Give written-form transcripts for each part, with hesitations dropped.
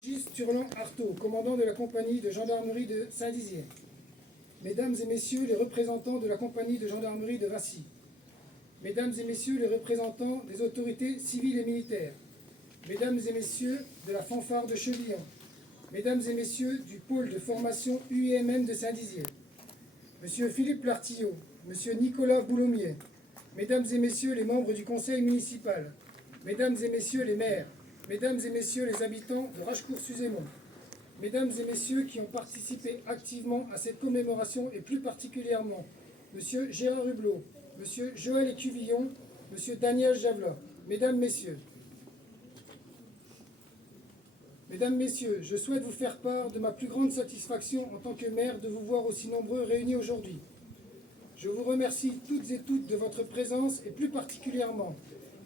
Gilles Turlan-Artaud, commandant de la compagnie de gendarmerie de Saint-Dizier. Mesdames et messieurs les représentants de la compagnie de gendarmerie de Vassy. Mesdames et messieurs les représentants des autorités civiles et militaires. Mesdames et messieurs de la fanfare de Chevillon. Mesdames et messieurs du pôle de formation UIMM de Saint-Dizier. Monsieur Philippe Lartillot, Monsieur Nicolas Boulomier. Mesdames et messieurs les membres du conseil municipal. Mesdames et messieurs les maires. Mesdames et messieurs les habitants de Rachecourt-Suzémont, mesdames et messieurs qui ont participé activement à cette commémoration et plus particulièrement monsieur Gérard Hublot, monsieur Joël Écuvillon, monsieur Daniel Javelat, mesdames, messieurs, je souhaite vous faire part de ma plus grande satisfaction en tant que maire de vous voir aussi nombreux réunis aujourd'hui. Je vous remercie toutes de votre présence et plus particulièrement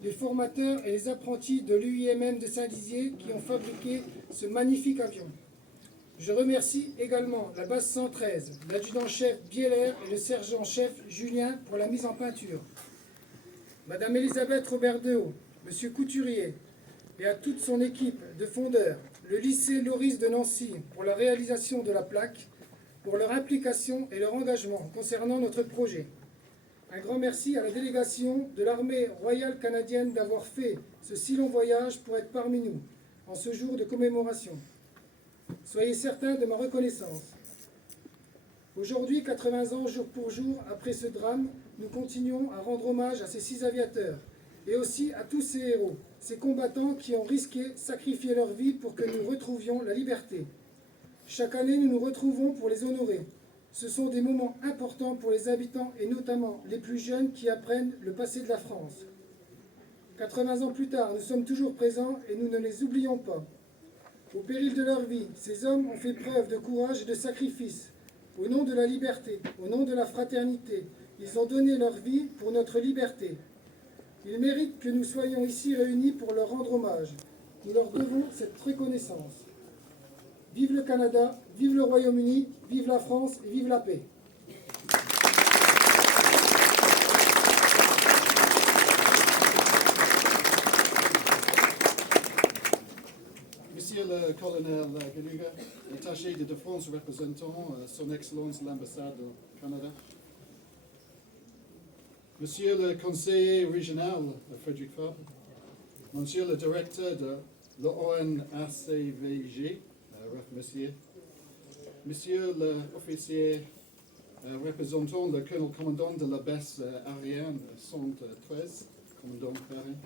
les formateurs et les apprentis de l'UIMM de Saint-Dizier qui ont fabriqué ce magnifique avion. Je remercie également la base 113, l'adjudant-chef Bieler et le sergent-chef Julien pour la mise en peinture. Madame Elisabeth Robert-Dehaut, Monsieur Couturier et à toute son équipe de fondeurs, le lycée Loris de Nancy pour la réalisation de la plaque, pour leur implication et leur engagement concernant notre projet. Un grand merci à la délégation de l'armée royale canadienne d'avoir fait ce si long voyage pour être parmi nous en ce jour de commémoration. Soyez certains de ma reconnaissance. Aujourd'hui, 80 ans jour pour jour après ce drame, nous continuons à rendre hommage à ces 6 aviateurs et aussi à tous ces héros, ces combattants qui ont risqué, sacrifié leur vie pour que nous retrouvions la liberté. Chaque année, nous nous retrouvons pour les honorer. Ce sont des moments importants pour les habitants et notamment les plus jeunes qui apprennent le passé de la France. 80 ans plus tard, nous sommes toujours présents et nous ne les oublions pas. Au péril de leur vie, ces hommes ont fait preuve de courage et de sacrifice. Au nom de la liberté, au nom de la fraternité, ils ont donné leur vie pour notre liberté. Ils méritent que nous soyons ici réunis pour leur rendre hommage. Nous leur devons cette reconnaissance. Vive le Canada, vive le Royaume-Uni, vive la France et vive la paix. Monsieur le colonel Galuga, attaché de défense représentant son Excellence l'ambassade du Canada. Monsieur le conseiller régional Frédéric Fabre, Monsieur le directeur de l'ONACVG, Monsieur l'officier représentant le colonel commandant de la base aérienne 113, commandant Perrin.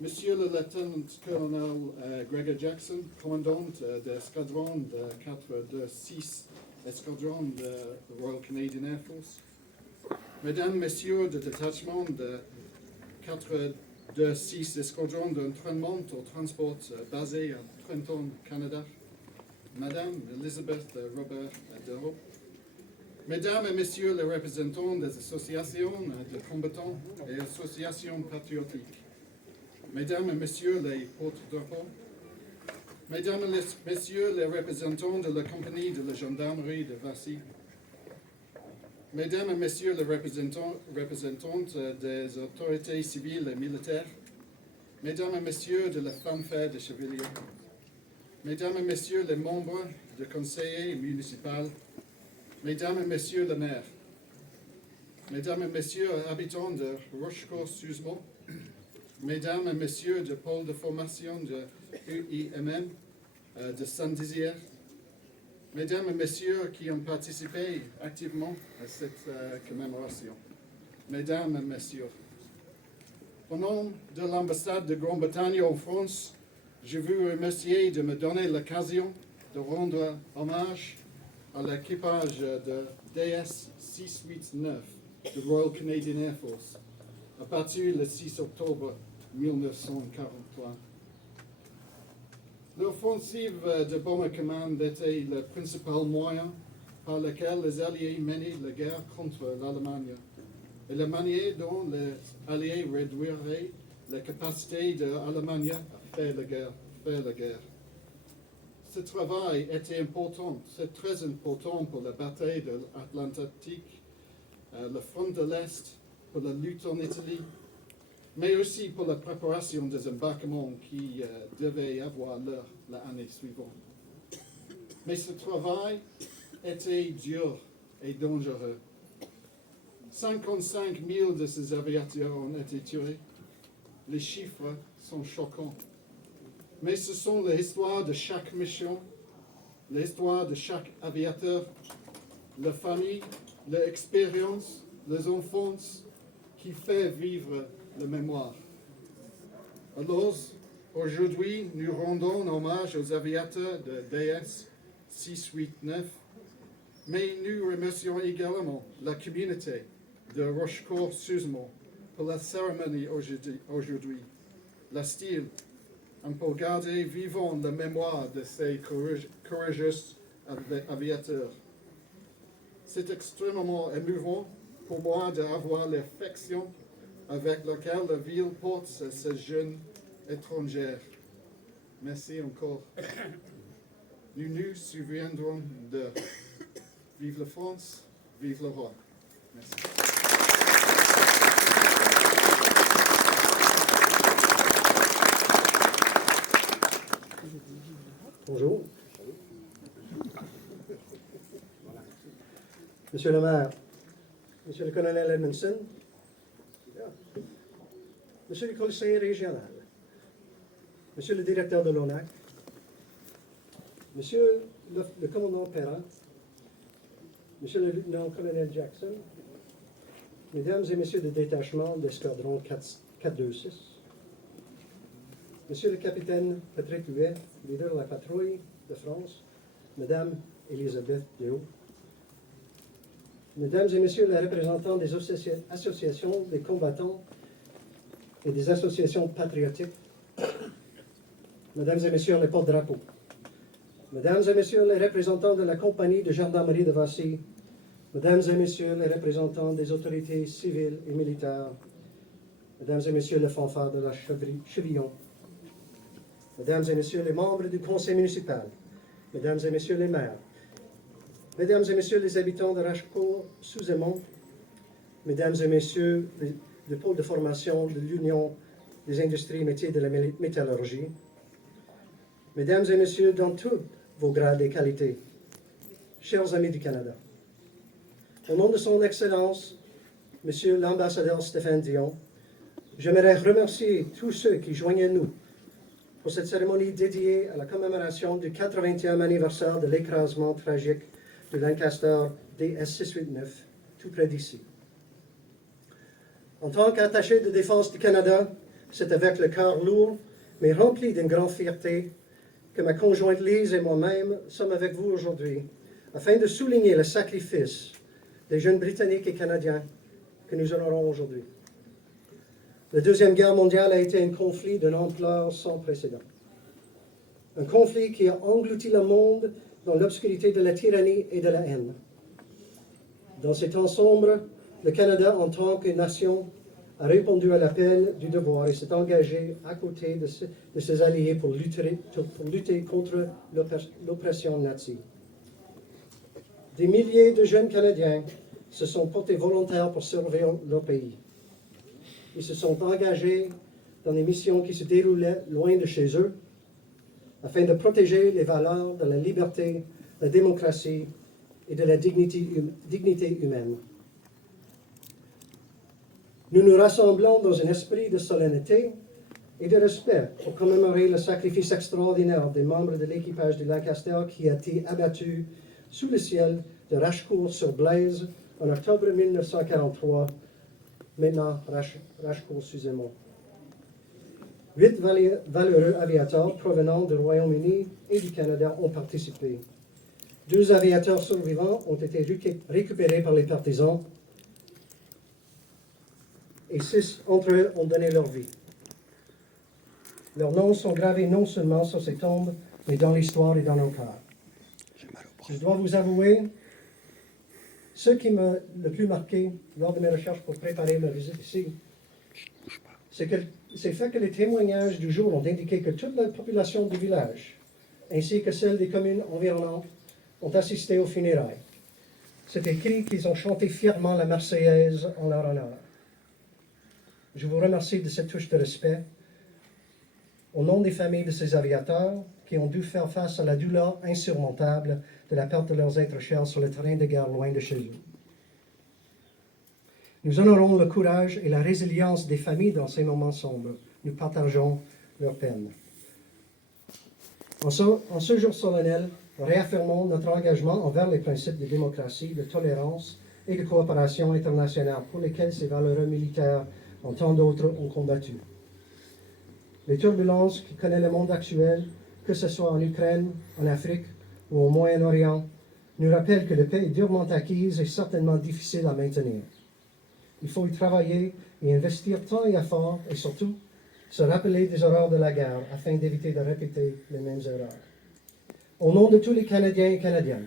Monsieur le lieutenant-colonel Gregor Jackson, commandant de l'escadron de 426, escadron de Royal Canadian Air Force. Mesdames, Messieurs de détachement de 426 escadron d'entraînement au transport basé à Trenton, Canada. Madame Elisabeth Robert-Dehaut. Mesdames et Messieurs les représentants des associations de combattants et associations patriotiques. Mesdames et Messieurs les porte-drapeaux. Mesdames et Messieurs les représentants de la compagnie de la gendarmerie de Vassy. Mesdames et Messieurs les représentants des autorités civiles et militaires. Mesdames et Messieurs de la fanfare de Chevillon. Mesdames et Messieurs les membres du conseil municipal. Mesdames et Messieurs les maires. Mesdames et Messieurs habitants de Rachecourt-Suzémont. Mesdames et Messieurs du pôle de formation de UIMM de Saint-Dizier. Mesdames et Messieurs qui ont participé activement à cette commémoration. Mesdames et Messieurs, au nom de l'ambassade de Grande-Bretagne en France, je vous remercie de me donner l'occasion de rendre hommage à l'équipage de DS-689 de Royal Canadian Air Force à partir du 6 octobre 1943. L'offensive de Bomber Command était le principal moyen par lequel les Alliés menaient la guerre contre l'Allemagne et la manière dont les Alliés réduiraient la capacité de l'Allemagne à faire la guerre. Ce travail était important, c'est très important pour la bataille de l'Atlantique, le front de l'Est, pour la lutte en Italie, mais aussi pour la préparation des embarquements qui devaient avoir lieu l'année suivante. Mais ce travail était dur et dangereux. 55 000 de ces aviateurs ont été tués. Les chiffres sont choquants. Mais ce sont l'histoire de chaque mission, l'histoire de chaque aviateur, la famille, l'expérience, les enfants qui fait vivre la mémoire. Alors, aujourd'hui, nous rendons hommage aux aviateurs de DS 689, mais nous remercions également la communauté de Rochecourt-Suzemont pour la cérémonie aujourd'hui, la style, pour garder vivant la mémoire de ces courageux aviateurs. C'est extrêmement émouvant pour moi d'avoir l'affection avec laquelle la ville porte ces jeunes étrangers. Merci encore. Nous nous souviendrons de Vive la France, vive le roi. Merci. Bonjour. Monsieur le maire, Monsieur le colonel Edmondson, Monsieur le conseiller régional, Monsieur le directeur de l'ONAC, Monsieur le commandant Perrin, Monsieur le lieutenant-colonel Jackson, Mesdames et Messieurs de détachement d'escadron 426, Monsieur le capitaine Patrick Huet, leader de la patrouille de France, Madame Elisabeth Déo, Mesdames et Messieurs les représentants des associations des combattants et des associations patriotiques, Mesdames et Messieurs les porte-drapeaux, Mesdames et Messieurs les représentants de la compagnie de gendarmerie de Vassy, Mesdames et Messieurs les représentants des autorités civiles et militaires, Mesdames et Messieurs les fanfares de la Chevillon, Mesdames et Messieurs les membres du conseil municipal, Mesdames et Messieurs les maires, Mesdames et Messieurs les habitants de Rochecourt-Suzemont, Mesdames et Messieurs le pôle de formation de l'Union des industries et métiers de la métallurgie, Mesdames et Messieurs dans tous vos grades et qualités, chers amis du Canada, au nom de son Excellence, Monsieur l'ambassadeur Stéphane Dion, j'aimerais remercier tous ceux qui joignent nous pour cette cérémonie dédiée à la commémoration du 80e anniversaire de l'écrasement tragique de Lancaster DS-689, tout près d'ici. En tant qu'attaché de défense du Canada, c'est avec le cœur lourd, mais rempli d'une grande fierté, que ma conjointe Lise et moi-même sommes avec vous aujourd'hui, afin de souligner le sacrifice des jeunes Britanniques et Canadiens que nous honorons aujourd'hui. La Deuxième Guerre mondiale a été un conflit d'une ampleur sans précédent. Un conflit qui a englouti le monde dans l'obscurité de la tyrannie et de la haine. Dans ces temps sombres, le Canada, en tant que nation, a répondu à l'appel du devoir et s'est engagé à côté de ses alliés pour lutter contre l'oppression nazie. Des milliers de jeunes Canadiens se sont portés volontaires pour servir leur pays. Ils se sont engagés dans des missions qui se déroulaient loin de chez eux, afin de protéger les valeurs de la liberté, la démocratie et de la dignité humaine. Nous nous rassemblons dans un esprit de solennité et de respect pour commémorer le sacrifice extraordinaire des membres de l'équipage du Lancaster qui a été abattu sous le ciel de Rochecourt-sur-Blaise en octobre 1943, maintenant Rochecourt-Suzemont. 8 valeureux aviateurs provenant du Royaume-Uni et du Canada ont participé. 2 aviateurs survivants ont été récupérés par les partisans et 6 entre eux ont donné leur vie. Leurs noms sont gravés non seulement sur ces tombes, mais dans l'histoire et dans nos cœurs. Je dois vous avouer, ce qui m'a le plus marqué lors de mes recherches pour préparer ma visite ici, c'est le fait que les témoignages du jour ont indiqué que toute la population du village, ainsi que celle des communes environnantes, ont assisté aux funérailles. C'est écrit qu'ils ont chanté fièrement la Marseillaise en leur honneur. Je vous remercie de cette touche de respect. Au nom des familles de ces aviateurs qui ont dû faire face à la douleur insurmontable de la perte de leurs êtres chers sur le terrain de guerre loin de chez eux. Nous honorons le courage et la résilience des familles dans ces moments sombres. Nous partageons leur peine. En ce jour solennel, réaffirmons notre engagement envers les principes de démocratie, de tolérance et de coopération internationale pour lesquels ces valeureux militaires, en tant d'autres, ont combattu. Les turbulences que connaît le monde actuel, que ce soit en Ukraine, en Afrique ou au Moyen-Orient, nous rappellent que la paix est durement acquise et certainement difficile à maintenir. Il faut y travailler et investir temps et effort et surtout se rappeler des horreurs de la guerre afin d'éviter de répéter les mêmes erreurs. Au nom de tous les Canadiens et Canadiennes,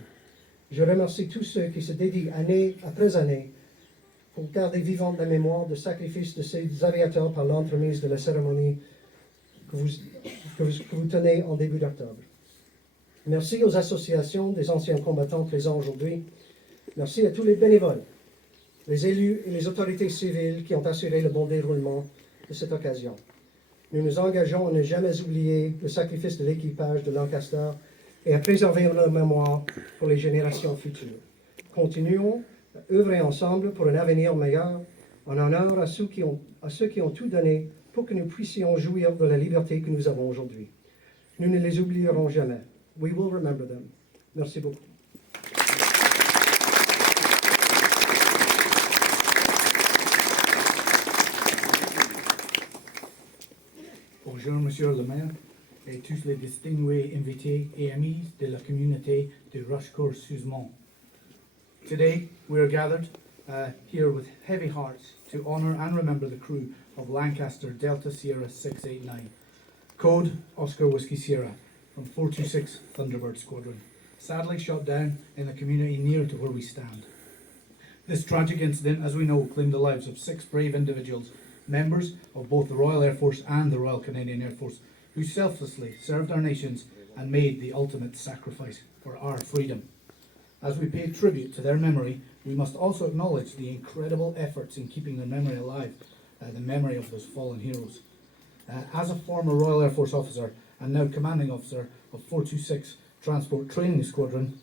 je remercie tous ceux qui se dédient année après année pour garder vivante la mémoire du sacrifice de ces aviateurs par l'entremise de la cérémonie que vous tenez en début d'octobre. Merci aux associations des anciens combattants présents aujourd'hui. Merci à tous les bénévoles, les élus et les autorités civiles qui ont assuré le bon déroulement de cette occasion. Nous nous engageons à ne jamais oublier le sacrifice de l'équipage de Lancaster et à préserver leur mémoire pour les générations futures. Continuons à œuvrer ensemble pour un avenir meilleur, en honneur à ceux qui ont tout donné pour que nous puissions jouir de la liberté que nous avons aujourd'hui. Nous ne les oublierons jamais. We will remember them. Merci beaucoup. Bonjour, Monsieur le maire, et tous les distingués invités et amis de la communauté de Rushcourt-Suzemont. Today, we are gathered here with heavy hearts to honour and remember the crew of Lancaster Delta Sierra 689, code Oscar Whiskey Sierra, from 426 Thunderbird Squadron, sadly shot down in the community near to where we stand. This tragic incident, as we know, claimed the lives of 6 brave individuals, members of both the Royal Air Force and the Royal Canadian Air Force, who selflessly served our nations and made the ultimate sacrifice for our freedom. As we pay tribute to their memory, we must also acknowledge the incredible efforts in keeping their memory alive, the memory of those fallen heroes. As a former Royal Air Force officer and now commanding officer of 426 Transport Training Squadron,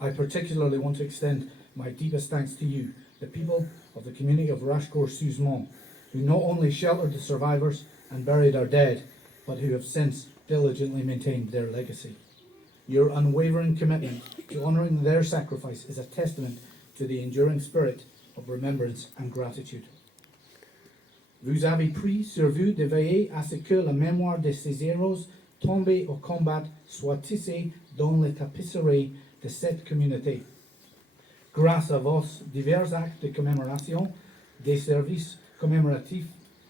I particularly want to extend my deepest thanks to you, the people of the community of Rushcourt-Suzemont, who not only sheltered the survivors and buried our dead, but who have since diligently maintained their legacy. Your unwavering commitment to honouring their sacrifice is a testament to the enduring spirit of remembrance and gratitude. Vous avez pris sur vous de veiller à ce que la mémoire de ces héros tombés au combat soit tissée dans les tapisseries de cette communauté. Grâce à vos divers actes de commémoration, des services commémoratifs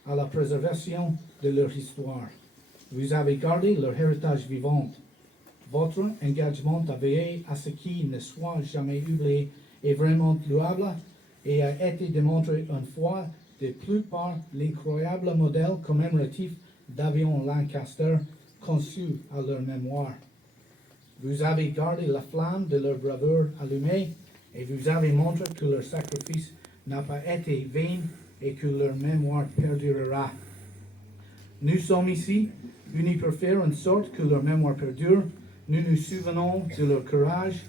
à la préservation de leur histoire, vous avez gardé leur héritage vivant. Votre engagement à veiller à ce qui ne soit jamais oublié est vraiment louable et a été démontré une fois de plus par l'incroyable modèle commémoratif d'avions Lancaster conçu à leur mémoire. Vous avez gardé la flamme de leur bravoure allumée et vous avez montré que leur sacrifice n'a pas été vain et que leur mémoire perdurera. Nous sommes ici unis pour faire en sorte que leur mémoire perdure. Nous nous souvenons de leur courage,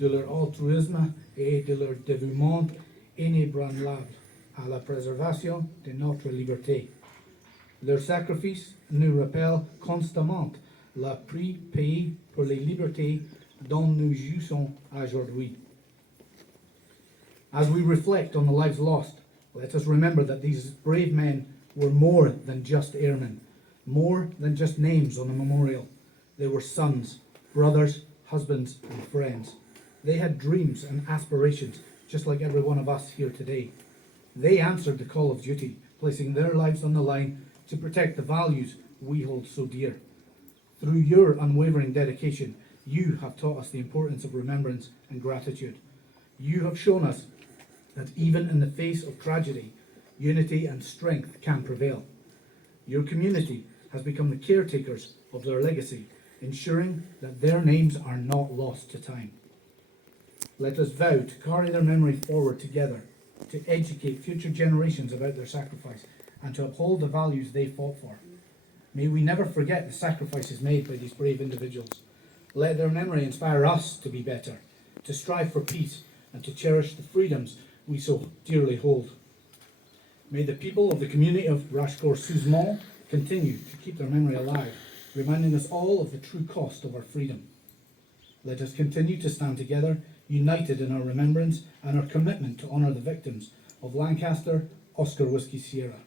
de leur altruisme et de leur dévouement inébranlable à la préservation de notre liberté. Leur sacrifice nous rappelle constamment le prix payé pour les libertés dont nous jouissons aujourd'hui. As we reflect on the lives lost, let us remember that these brave men were more than just airmen, more than just names on a memorial. They were sons, brothers, husbands, and friends. They had dreams and aspirations, just like every one of us here today. They answered the call of duty, placing their lives on the line to protect the values we hold so dear. Through your unwavering dedication, you have taught us the importance of remembrance and gratitude. You have shown us that even in the face of tragedy, unity and strength can prevail. Your community has become the caretakers of their legacy, ensuring that their names are not lost to time. Let us vow to carry their memory forward together, to educate future generations about their sacrifice, and to uphold the values they fought for. May we never forget the sacrifices made by these brave individuals. Let their memory inspire us to be better, to strive for peace, and to cherish the freedoms we so dearly hold. May the people of the community of Rashkor-Suzemont continue to keep their memory alive, reminding us all of the true cost of our freedom. Let us continue to stand together, united in our remembrance and our commitment to honour the victims of Lancaster, Oscar Whiskey Sierra,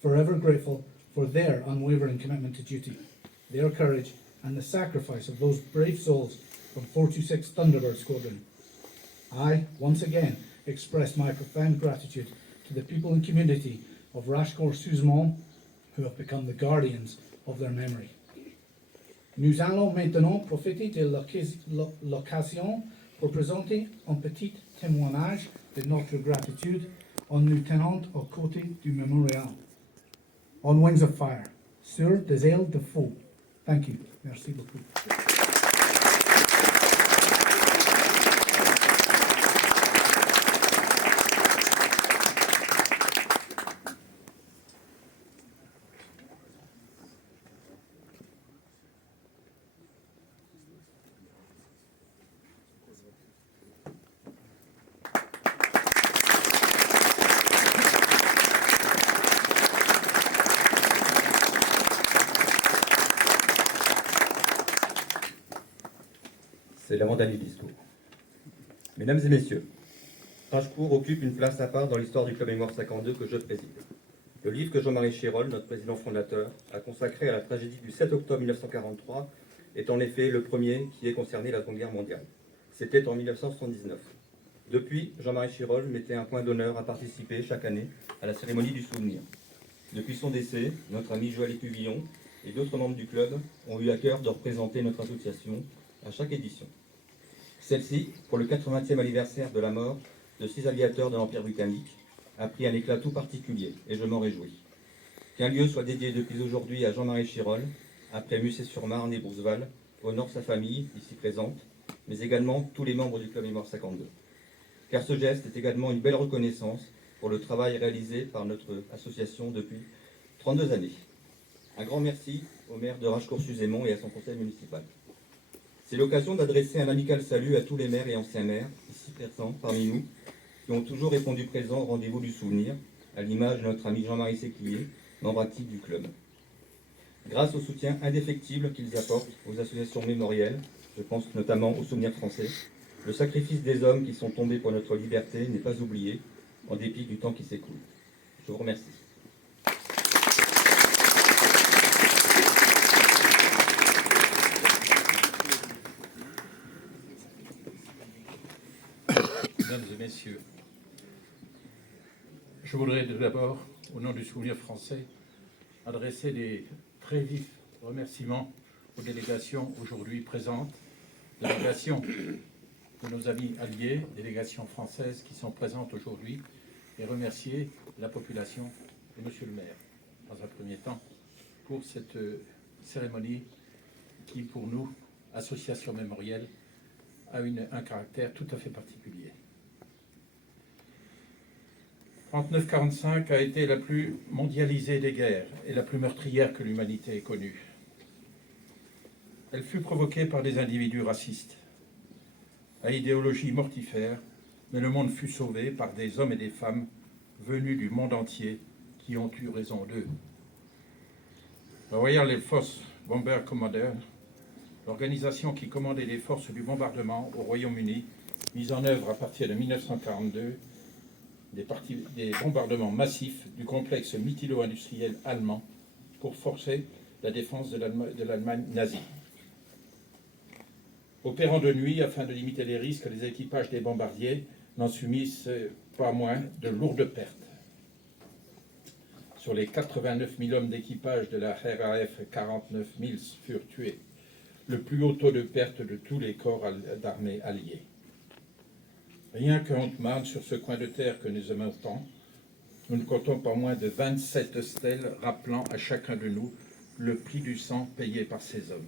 forever grateful for their unwavering commitment to duty, their courage, and the sacrifice of those brave souls from 426 Thunderbird Squadron. I, once again, express my profound gratitude to the people and community of Rashkor-Suzemont who have become the guardians of their memory. Nous allons maintenant profiter de l'occasion pour présenter un petit témoignage de notre gratitude en nous tenant aux côtés du mémorial. On Wings of Fire, sur des ailes de feu. Thank you. Merci beaucoup. C'est l'avant-dernier discours. Mesdames et messieurs, Rashkour occupe une place à part dans l'histoire du Club Mémoire 52 que je préside. Le livre que Jean-Marie Chirol, notre président fondateur, a consacré à la tragédie du 7 octobre 1943 est en effet le premier qui ait concerné la Seconde Guerre mondiale. C'était en 1979. Depuis, Jean-Marie Chirol mettait un point d'honneur à participer chaque année à la cérémonie du souvenir. Depuis son décès, notre ami Joël Épuvillon et d'autres membres du club ont eu à cœur de représenter notre association à chaque édition. Celle-ci, pour le 80e anniversaire de la mort de 6 aviateurs de l'Empire britannique, a pris un éclat tout particulier, et je m'en réjouis. Qu'un lieu soit dédié depuis aujourd'hui à Jean-Marie Chirol, après Mussé-sur-Marne et Brouzeval, honore sa famille, ici présente, mais également tous les membres du Club Mémoire 52. Car ce geste est également une belle reconnaissance pour le travail réalisé par notre association depuis 32 années. Un grand merci au maire de Rashkor-Suzemont et à son conseil municipal. C'est l'occasion d'adresser un amical salut à tous les maires et anciens maires, ici présents parmi nous, qui ont toujours répondu présents au rendez-vous du souvenir, à l'image de notre ami Jean-Marie Séclier, membre actif du club. Grâce au soutien indéfectible qu'ils apportent aux associations mémorielles, je pense notamment au Souvenir français, le sacrifice des hommes qui sont tombés pour notre liberté n'est pas oublié, en dépit du temps qui s'écoule. Je vous remercie. Mesdames et messieurs, je voudrais tout d'abord, au nom du Souvenir français, adresser des très vifs remerciements aux délégations aujourd'hui présentes, délégations de nos amis alliés, délégations françaises qui sont présentes aujourd'hui, et remercier la population et Monsieur le maire, dans un premier temps, pour cette cérémonie qui, pour nous, association mémorielle, a un caractère tout à fait particulier. 39-45 a été la plus mondialisée des guerres et la plus meurtrière que l'humanité ait connue. Elle fut provoquée par des individus racistes, à idéologie mortifère, mais le monde fut sauvé par des hommes et des femmes venus du monde entier qui ont eu raison d'eux. La Royal Air Force Bomber Commander, l'organisation qui commandait les forces du bombardement au Royaume-Uni, mise en œuvre à partir de 1942, des bombardements massifs du complexe mythilo-industriel allemand pour forcer la défense de l'Allemagne nazie. Opérant de nuit afin de limiter les risques, les équipages des bombardiers n'en subissent pas moins de lourdes pertes. Sur les 89 000 hommes d'équipage de la RAF, 49 000 furent tués, le plus haut taux de perte de tous les corps d'armée alliés. Rien qu'à Hontmarne, sur ce coin de terre que nous aimons tant, nous ne comptons pas moins de 27 stèles rappelant à chacun de nous le prix du sang payé par ces hommes.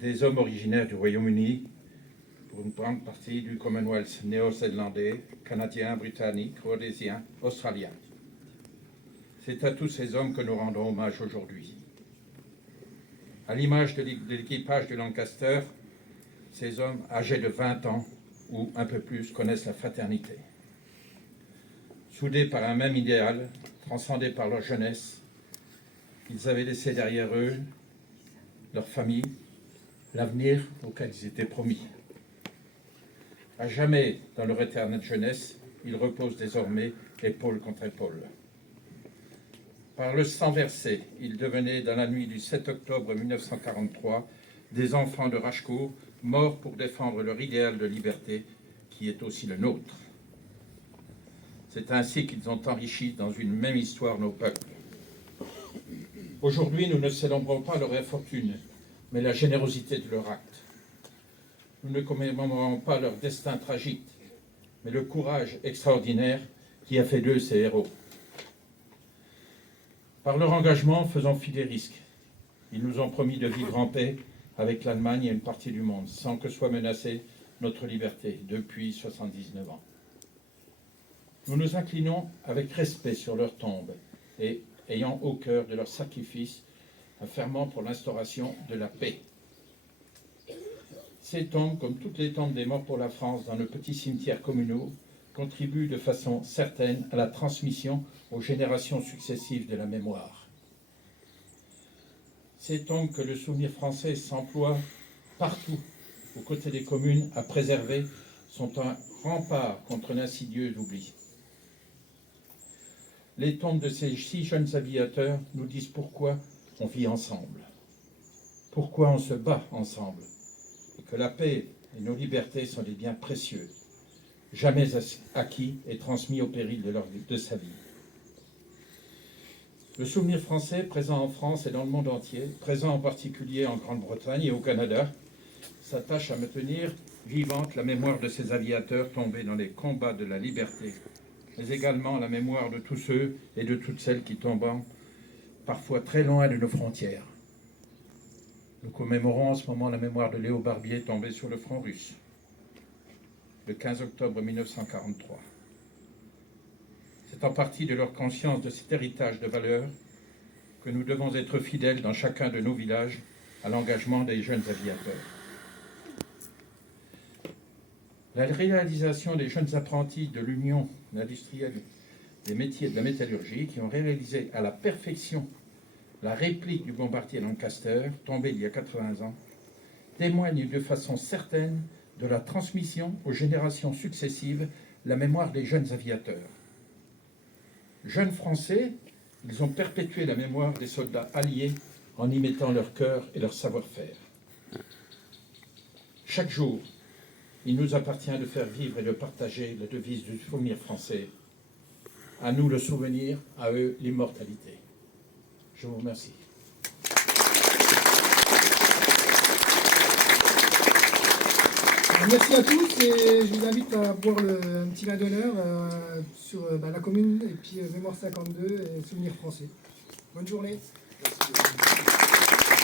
Des hommes originaires du Royaume-Uni, pour une grande partie du Commonwealth néo-zélandais, canadien, britannique, rhodésien, australien. C'est à tous ces hommes que nous rendons hommage aujourd'hui. À l'image de l'équipage de Lancaster, ces hommes âgés de 20 ans ou un peu plus connaissent la fraternité. Soudés par un même idéal, transcendés par leur jeunesse, ils avaient laissé derrière eux leur famille, l'avenir auquel ils étaient promis. À jamais dans leur éternelle jeunesse, ils reposent désormais épaule contre épaule. Par le sang versé, ils devenaient, dans la nuit du 7 octobre 1943, des enfants de Rachecourt, morts pour défendre leur idéal de liberté, qui est aussi le nôtre. C'est ainsi qu'ils ont enrichi dans une même histoire nos peuples. Aujourd'hui, nous ne célébrons pas leur infortune, mais la générosité de leur acte. Nous ne commémorons pas leur destin tragique, mais le courage extraordinaire qui a fait d'eux ces héros. Par leur engagement, faisant fi des risques, ils nous ont promis de vivre en paix avec l'Allemagne et une partie du monde, sans que soit menacée notre liberté depuis 79 ans. Nous nous inclinons avec respect sur leur tombe et ayant au cœur de leur sacrifice un ferment pour l'instauration de la paix. Ces tombes, comme toutes les tombes des morts pour la France dans nos petits cimetières communaux, contribuent de façon certaine à la transmission aux générations successives de la mémoire. Ces tombes que le souvenir français s'emploie partout aux côtés des communes à préserver sont un rempart contre l'insidieux oubli. Les tombes de ces 6 jeunes aviateurs nous disent pourquoi on vit ensemble, pourquoi on se bat ensemble, et que la paix et nos libertés sont des biens précieux, jamais acquis et transmis au péril de sa vie. Le souvenir français, présent en France et dans le monde entier, présent en particulier en Grande-Bretagne et au Canada, s'attache à maintenir vivante la mémoire de ces aviateurs tombés dans les combats de la liberté, mais également la mémoire de tous ceux et de toutes celles qui tombent parfois très loin de nos frontières. Nous commémorons en ce moment la mémoire de Léo Barbier tombé sur le front russe, le 15 octobre 1943. C'est en partie de leur conscience de cet héritage de valeurs que nous devons être fidèles dans chacun de nos villages à l'engagement des jeunes aviateurs. La réalisation des jeunes apprentis de l'Union industrielle des métiers de la métallurgie qui ont réalisé à la perfection la réplique du bombardier Lancaster, tombé il y a 80 ans, témoigne de façon certaine de la transmission aux générations successives la mémoire des jeunes aviateurs. Jeunes Français, ils ont perpétué la mémoire des soldats alliés en y mettant leur cœur et leur savoir-faire. Chaque jour, il nous appartient de faire vivre et de partager la devise du souvenir français. À nous le souvenir, à eux l'immortalité. Je vous remercie. Merci à tous et je vous invite à boire un petit vin d'honneur sur la commune et puis Mémoire 52 et Souvenirs français. Bonne journée. Merci.